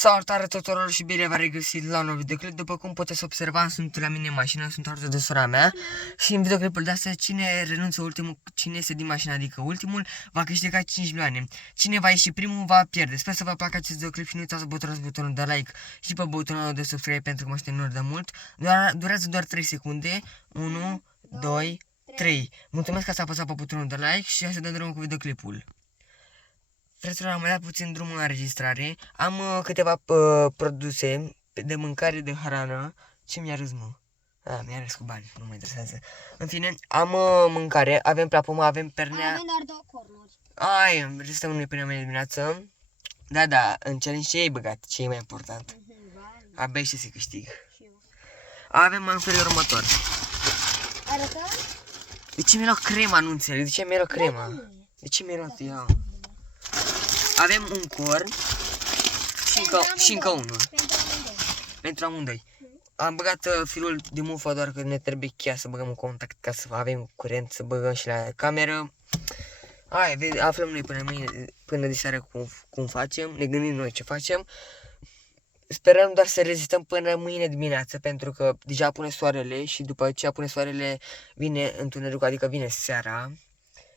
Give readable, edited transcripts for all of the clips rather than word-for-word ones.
Salutare tuturor și bine v-am regăsit la un nou videoclip. După cum puteți observa, sunt la mine în mașină, sunt alături de sora mea. Și în videoclipul de astăzi, cine renunță ultimul, cine iese din mașină, adică ultimul, va câștiga 5 milioane. Cine va ieși primul, va pierde. Sper să vă placă acest videoclip și nu uitați să butonați butonul de like și pe butonul de subscribe pentru că mă aștept de mult. Durează doar 3 secunde. 1, 2, 3. Mulțumesc că ați apăsat pe butonul de like și hai să dăm drumul cu videoclipul. Fraților, am mai dat puțin drumul la înregistrare. Am câteva produse de mâncare, de hrană. Ce mi-a râs, mă? Mi-a râs cu bani, nu mă interesează. În fine, am mâncare, avem plapumă, avem pernea. Avem doar două cornuri. Rezistăm unui până mai dimineață. Da, în challenge ce ai băgat? Ce e mai important? Abia și se câștigă. Avem în felul următor. Arătă? De ce mi-a luat crema, nu înțeleg? De ce mi-a luat crema? De ce mi-a luat ea? Avem un corn și încă unul. Pentru amândoi. Am băgat firul de mufă doar că ne trebuie chiar să băgăm în contact ca să avem curent, să băgăm și la cameră. Hai, aflăm noi până de seară cum facem, ne gândim noi ce facem. Sperăm doar să rezistăm până mâine dimineață, pentru că deja pune soarele și după ce pune soarele vine întunericul, adică vine seara.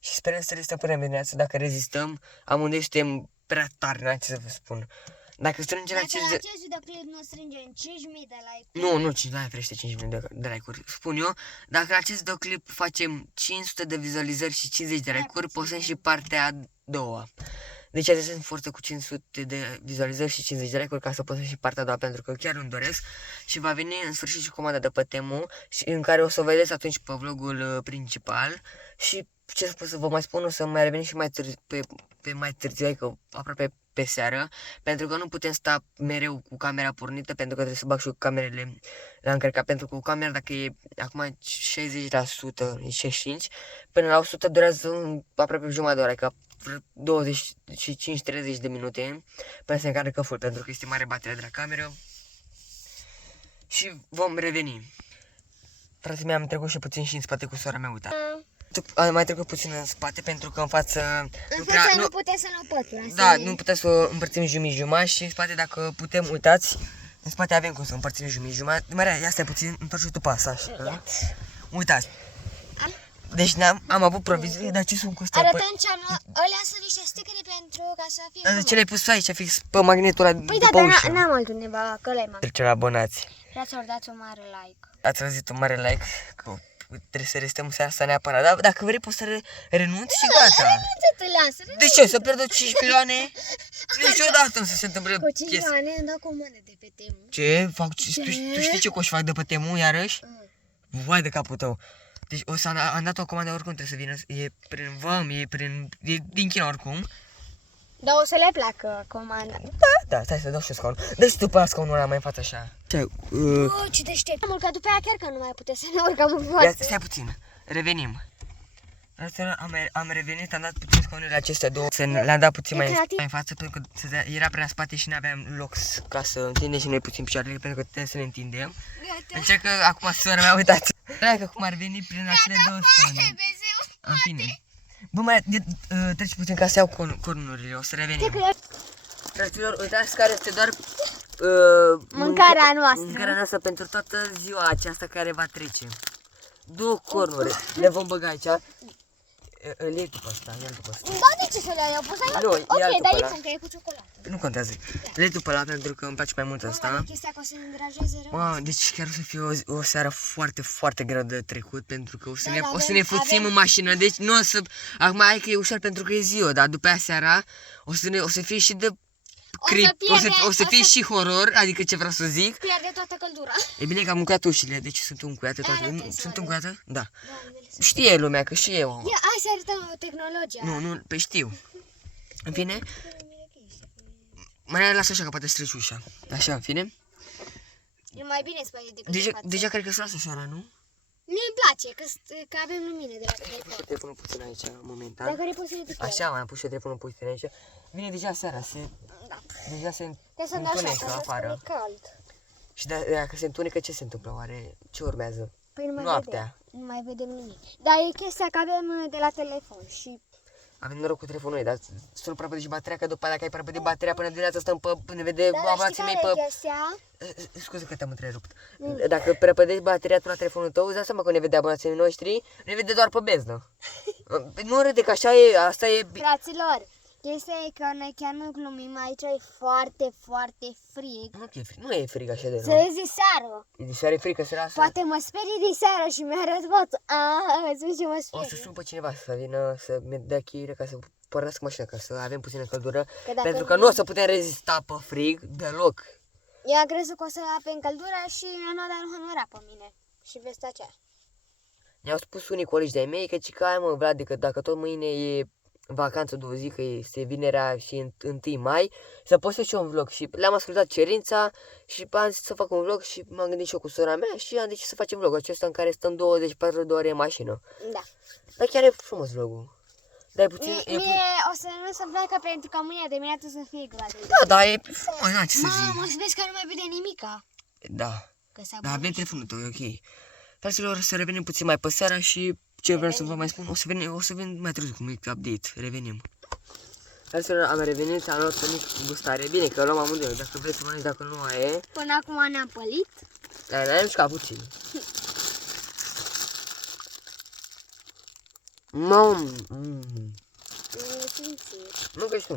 Și sperăm să rezistăm până dimineață. Dacă rezistăm, amândoi suntem prea tari, n-am ce să vă spun. Dacă strângem acest videoclip nu strângem 5.000 de like-uri. Nu, 5, n-ai frește 5.000 de like-uri. Spun eu, dacă la acest videoclip facem 500 de vizualizări și 50 de like-uri, postăm și partea a doua. Deci azi sunt forță cu 500 de vizualizări și 50 de like-uri ca să postăm și partea a doua, pentru că chiar îmi doresc. Și va veni în sfârșit și comanda de pe Temu, în care o să o vedeți atunci pe vlogul principal. Și ce să vă mai spun, o să mai revenim și mai târziu, adică aproape pe seară, pentru că nu putem sta mereu cu camera pornită, pentru că trebuie să bag și camerele la încărcat, pentru că cu camera, dacă e acum 60%, e 65, până la 100 durează aproape jumătate de oră, adică 25-30 de minute până se încarcă full, pentru că este mare bateria de la cameră. Și vom reveni. Frate mi-am trecut și puțin și în spate cu sora mea, uita. Am mai trecut puțin în spate pentru că în față nu puteți să nu păturați. Da, nu putem să o împărțim jumătate și în spate, dacă putem, uitați, în spate avem cum să împărțim jumătate. Maria, ia stai puțin, întorci tu pe asta, așa. Uitați. Deci am avut provizii, dar ce sunt cu astea? Arătăm ce am luat. Alea sunt niște stickere pentru ca să fie. Dar de ce le-ai pus aici, fix pe magnetul ăla Păi de pe da, ușă? dar n-am altundeva, că le-ai magnet. Trece la abonați. Fraților, dați un mare like. Ați auzit un mare like, că trebuie să restăm seara asta neapărat. Dar dacă vrei poți să renunți și gata. Renunță, te lasă. De ce? Să pierdă 5 milioane? Niciodată nu se întâmplă. Cu 5 milioane îmi dau comandă de pe Temu. Ce? Tu știi ce coș fac de pe Temu iarăși? Vai de capul tău. Deci o să am dat o comandă, oricum trebuie să vină. E prin văm, e din China oricum. Dar o să le placă comanda. Da, stai să dau și scaunul. Dă-ți tu pe scaunul ăla mai în față așa. Ce deștept. Am urcat după aia chiar că nu mai puteți să ne urcăm în față. Stai puțin, revenim. Am revenit, am dat puțin scaunele acestea două. Le-am dat puțin mai în față pentru că era prea în spate și nu aveam loc ca să întindem și noi puțin picioarele, pentru că putem să le întindem. Încercă acum sora mea, uitați. Că cum ar veni prin acele două scaune. În fine. Bă, mai treci puțin ca să iau cornurile, o să revenim. Fraților, uitați care este doar mâncarea noastră. Mâncarea noastră pentru toată ziua aceasta care va trece. Două cornuri, le vom băga aici. Îl iei după asta, ia după asta. Da, de ce să le iau? Poți să iau? Ok, dar e bun că e cu ciocolată. Nu contează. Le după ăla pentru că îmi place mai mult asta. Chestia că o să ne deranjeze rău. Deci chiar o să fie o seară foarte, foarte greu de trecut, pentru că o să ne fuțim în mașină. Deci nu o să... Acum hai că e ușor pentru că e ziua, dar după aia seara o să fie și de o să fie și horror, adică ce vreau să zic. Pierde toată căldura. E bine că am încuiat ușile, deci sunt încuiate toate. Sunt încuiate? Da. Știe lumea că și eu. Ia, hai să arătăm tehnologia. Nu, pe știu. În fine. Mai lasă așa că poate strici ușa. Așa, în fine. E mai bine spate decât deja cred că se lasă seara, nu? Mie-mi place, că avem lumină de la telefon. Pus telefonul puțin aici, momentan. Dacă repus să ridic. Așa, mai am pus și telefonul puțin aici. Vine deja seara, deja se întunecă afară. Și dacă se întunecă, ce se întâmplă oare? Ce urmează? Păi noaptea. Nu mai vedem nimic. Dar e chestia că avem de la telefon și... Avem noroc cu telefonul ei, dar să-l prăpădi și bateria, că după aia dacă ai prăpădit bateria până dimineața stăm pe, ne vede Dar abonații știi mei care pe... e chestia? Scuze că te-am întrerupt. Dacă prăpădești bateria tu la telefonul tău, îți dai seama că ne vede abonații noștri, ne vede doar pe beznă. Nu râde, că așa e, asta e... Fraților, chestia e că noi chiar nu glumim, aici e foarte, foarte frig. Nu e frig așa de Să rău. ies de seară. E de seară, e frică, să lasă. Poate mă sperii de seară și mi-arăt față. Să ce mă O să sperii. sun pe cineva să vină să mi dea cheile ca să pornesc mașina, ca să avem puțină căldură. Că dacă Pentru că nu o să putem rezista pe frig deloc. Eu am crezut că o să avem căldură și mi-a dat nu era pe mine. Și vestea aceea. Ne-au spus unii colegi de-ai mei că cică, hai mă Vlad, că dacă tot mâine e vacanță 2 zi, că este vinerea și 1 mai, să postez și eu un vlog. Și le-am ascultat cerința și am zis să fac un vlog și m-am gândit și eu cu sora mea și am decis să facem vlogul acesta în care stăm 24 de ore în mașină. Da. Dar chiar e frumos vlogul. Dar e puțin... Mie o să nu se placă pentru că mâine dimineața să fie groază. Da, dar e frumos, n-am ce să zic. Mamă, să vezi că nu mai vede nimica. Da. Că s-a Da, avem telefonul tău, e ok. Fraților, să revenim puțin mai pe seara și ce vreau să vă mai spun, o să venim mai târziu cu un mic update, revenim. Fraților, am revenit, am luat o mică gustare, bine că luăm amândoi, dacă vreți să mănânci, dacă nu mai e. Până acum ne-am pălit. Dar ne-am mișcat puțin. Nu simțit. Nu că știu,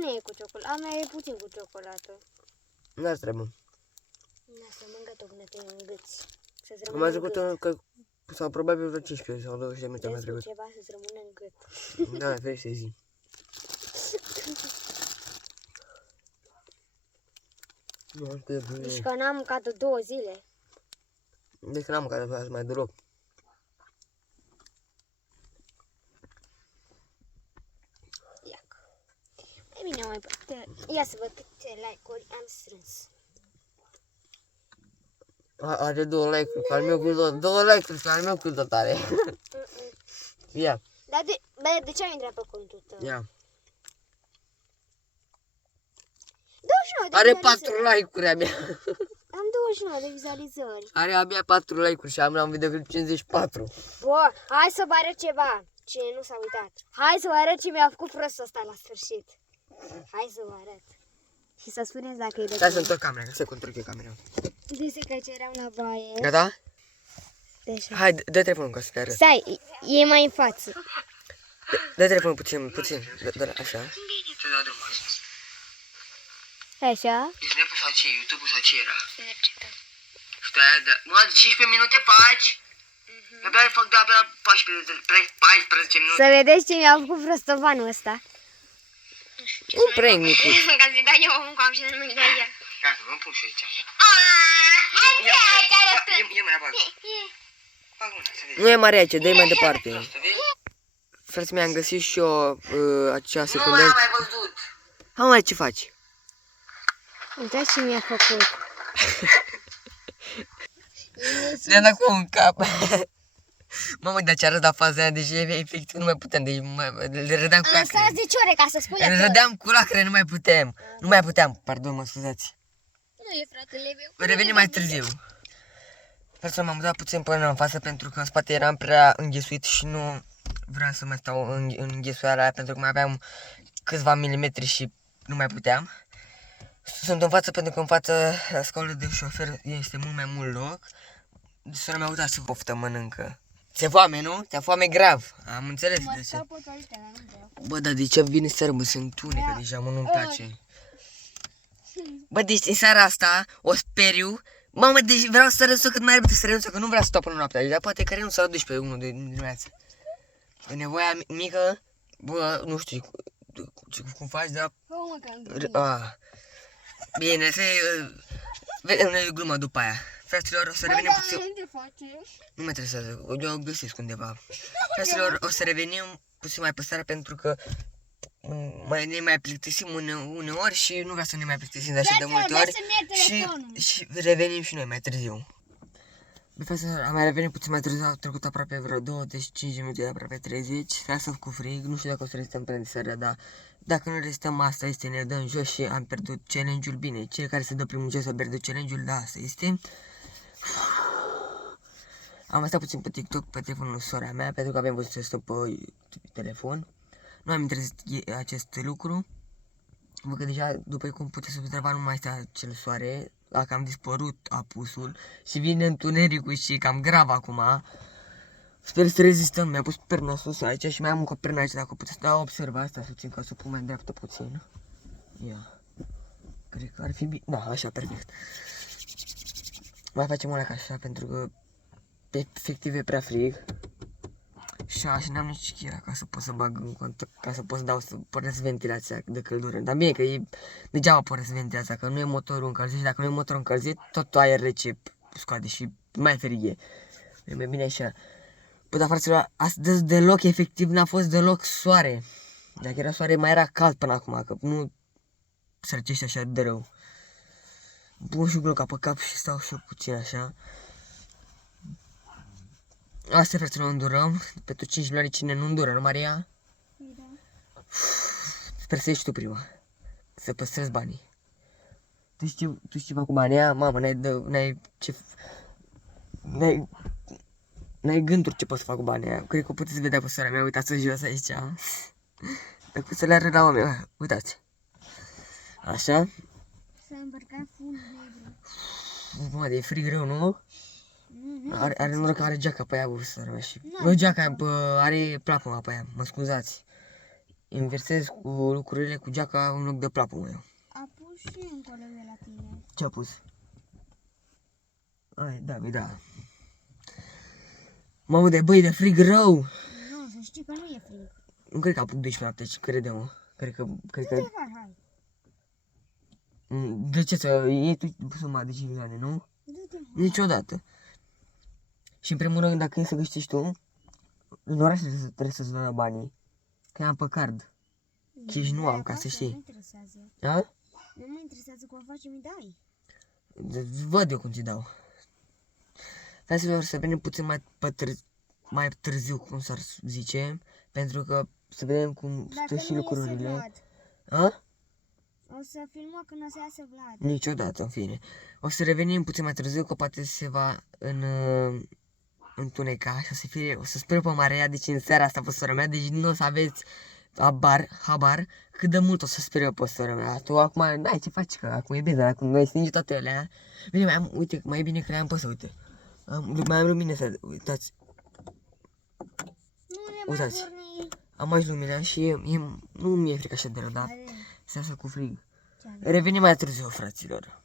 Nu e cu ciocolată, a mea e puțin cu ciocolată. n-ați treabă. Da, să mângă-o până te îngâți. Să-ți Am rămână mai în trecut, gât. că sau probabil vreo 15 sau 20 de minute mai Vezi cu trecut. ceva să-ți rămână în gât. Da, ferește zi. Nu, cât de bine. Deci că n-am mâncat de 2 zile. Deci că n-am mâncat azi mai deloc. Iac. Mai bine mai poate. Ia să văd câte like-uri am strâns. Are 2 like-uri, că al meu cu 2 like-uri, că al meu cu tot are. Ia, Dar de ce ai intrat pe contul tău? ia. 29 de Are vizualizări. 4 like-uri abia. Am 29 de vizualizări. Are abia 4 like-uri și am la un videoclip 54. Bă, hai să vă arăt ceva. Cine nu s-a uitat. Hai să vă arăt ce mi-a făcut prostul ăsta la sfârșit. Hai să vă arăt. Și să spuneți dacă e de Stai să bine. întorc camera, să control eu camera. Dese că ce eram la baie. Gata? Deci, Hai, dă telefonul ca să te arăt. stai, e mai în față. Dă telefonul puțin. Dă așa. Te dau drumul. Așa? Ești nebun sau ce? YouTube-ul sau ce era? Stai, mă, 15 minute faci? Abia fac de abia 14 minute. Să vedeți ce mi-a făcut prostovanul ăsta. Un prank micuț. Ca să-i dau eu un cam și să nu-i dai ea. Gata, mă pun și eu aici. E mâna, bagă. Bagă mâna, să vezi. Nu e mare aici, dă-i mai departe. Frații mei, am găsit și eu acea secundă. Nu mai văzut. Hai mai, ce faci? Uitați ce mi-a făcut. Le-am dat cu un cap. Mamă, dar ce arăt la faza aia, deci efectiv nu mai puteam, deci le râdeam cu Am stat lacrimi. 10 ore ca să spune Le că... râdeam cu lacrimi, nu mai puteam. Nu mai puteam, pardon, mă scuzați. Nu e fratele meu. Revenim mai târziu. Persoana m-am mutat puțin până în față pentru că în spate eram prea înghesuit și nu vreau să mai stau în înghesuiala aia pentru că mai aveam câțiva milimetri și nu mai puteam. Sunt în față pentru că în față la scaunul de șofer este mult mai mult loc. Sora mea, uita, să poftă, mănâncă. Ți-e foame, nu? Ți-e foame grav. Am înțeles de ce. Bă, dar de ce vine seara, mă, se întunecă deja, mă, nu-mi place. Bă, deci în seara asta o speriu. Mamă, deci vreau să renunț cât mai repede să renunț, că nu vreau să stau până noaptea. Dar poate că renunț la 12, 1 de dimineață. De nevoia mică, bă, nu știu cum faci, dar... Bine, vedem noi glumă după aia. Fraților, o să revenim puțin... Nu mai trebuie să... Eu găsesc undeva. Fraților, o să revenim puțin mai pe seara pentru că ne mai plictisim uneori și nu vreau să ne mai plictisim de așa de multe ori. Și revenim și noi mai târziu. Bă, fraților, am mai revenit puțin mai târziu, au trecut aproape vreo 25 de minute, aproape 30. Lasă cu frig, nu știu dacă o să rezistăm până de seara, dar dacă nu rezistăm, asta este, ne dăm jos și am pierdut challenge-ul. Bine, cel care se dă primul jos a pierdut challenge-ul, da, asta este. Am mai stat puțin pe TikTok, pe telefonul sora mea, pentru că avem văzut să stau pe telefon. Nu am interesat acest lucru. Văd că deja, după cum puteți observa, nu mai este acel soare. Dacă am dispărut apusul și vine întunericul și cam grav acum. Sper să rezistăm. Mi-a pus perna sus aici și mai am încă perna aici, dacă puteți. Da, observa asta, să țin ca să o pun mai dreaptă puțin. Ia. Cred că ar fi bine. Da, așa, perfect. Mai facem o ca așa, pentru că efectiv e prea frig. Și așa n-am nici chira ca să pot să bag în cont, ca să pot să dau, să pornesc ventilația de căldură. Dar bine că e degeaba pornesc ventilația, că nu e motorul încălzit și dacă nu e motorul încălzit, tot aer rece scoate și mai frige. E mai bine așa. Bă, dar fraților, astăzi deloc, efectiv n-a fost deloc soare. Dacă era soare mai era cald până acum, că nu se răcește așa de rău. Pun și gloca pe cap și stau și eu puțin așa. Asta, fraților, îndurăm. Pentru 5 milioane cine nu îndură, nu, Maria? Da. Sper să ieși tu prima. Să păstrezi banii. Tu știi ceva cu banii aia? Mamă, n-ai gânduri ce poți să fac cu banii aia. Cred că o puteți vedea pe sora mea, uitați-o jos aici. Dacă să le arăt la oameni, uitați. Așa. S-a îmbărcat full negru. Mă, de frig rău, nu? Nu, Are noroc că are geaca pe ea, bă, sora mea. Și... Nu, geaca, are plapuma pe ea, mă scuzați. Inversez cu lucrurile cu geaca în loc de plapumă eu. A pus și încolo de la tine. Ce-a pus? Ai, da. Mamă, de băi, de frig rău! Nu, să știi că nu e frig. Nu cred că apuc 12 noapte, crede-mă. Cred că... Hai. De ce să iei tu suma de 5 milioane, nu? Du-te. Niciodată. Și în primul rând, dacă e să câștigi tu, în oraș trebuie să-ți dă banii. Că am pe card. Și nu am, ca să știi. Nu interesează. Da? Nu mă interesează cum faci, mi dai. Văd eu cum ți dau. Fraților, să venim puțin mai târziu, cum s-ar zice, pentru că să vedem cum stă și lucrurile. A? O să filmă când o să iasă Vlad. Niciodată, în fine. O să revenim puțin mai târziu, că poate se va întuneca și o să sper pe Maria, deci în seara asta pe sora mea, deci nu o să aveți habar cât de mult o să sper eu pe sora mea. Tu acum n-ai ce faci, că acum e bine, dar acum noi stingi toate alea. Bine, uite, mai bine că le-am pus, uite. Mai am lumine să, uitați. Nu le mai Uitați. porni. Am mai lumina și nu mi-e frică așa de rău, dar Are. se lasă cu frig. Ce are? Revenim mai târziu, fraților.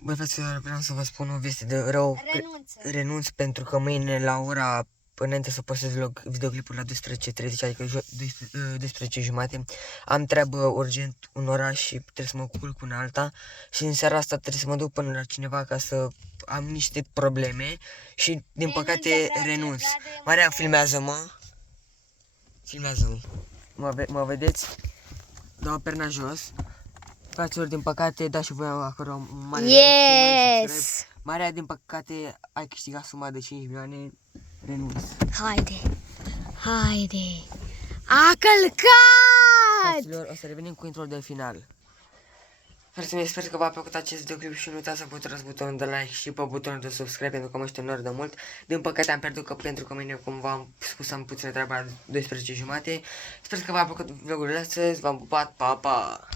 Băi, fraților, vreau să vă spun o veste de rău. Renunță. Renunț pentru că mâine la ora, înainte să postez videoclipul la 12:30, adică 12:30, am treabă urgent în oraș și trebuie să mă culc în alta. Și în seara asta trebuie să mă duc până la cineva ca să am niște probleme și din păcate renunț. Maria, filmează-mă. Filmează-mă. Mă vedeți? Dau perna jos. Fraților, din păcate, da și voi acolo un mare like, Yes! Maria, din păcate, ai câștigat suma de 5 milioane, renunț. Haide! A călcat! Fraților, o să revenim cu intro de final. Fraților, sper că v-a plăcut acest videoclip și nu uitați să apăsați butonul de like și pe butonul de subscribe pentru că mă aștept de mult. Din păcate am pierdut pentru că mâine, cum v-am spus, am puțină treabă la 12:30. Sper că v-a plăcut vlogul de astăzi, v-am pupat, pa!